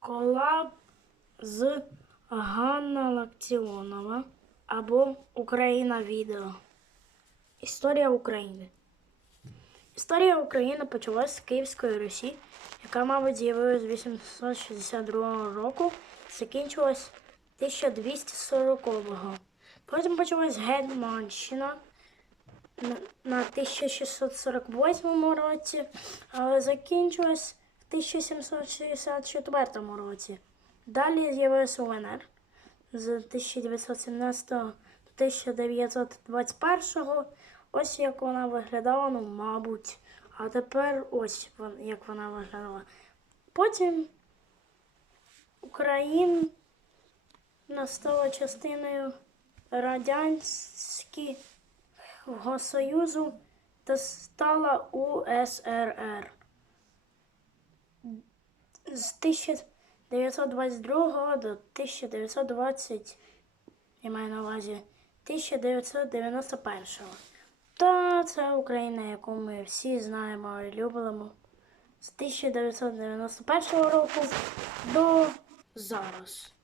Колаб з Ганна Лактіонова або Україна відео. Історія України. Історія України почалась з Київської Русі, яка, мабуть, з'явилась з 862 року, закінчилась 1240-го. Потім почалась Гетьманщина на- на 1648 році, але закінчилась 1764 році. Далі з'явилася УНР з 1917 до 1921. Ось як вона виглядала, ну, мабуть. А тепер ось як вона виглядала. Потім Україна стала частиною Радянського Союзу та стала УСРР. З 1922 до 1920, я маю на увазі 1991. Та це Україна, яку ми всі знаємо і любимо. З 1991 року до зараз.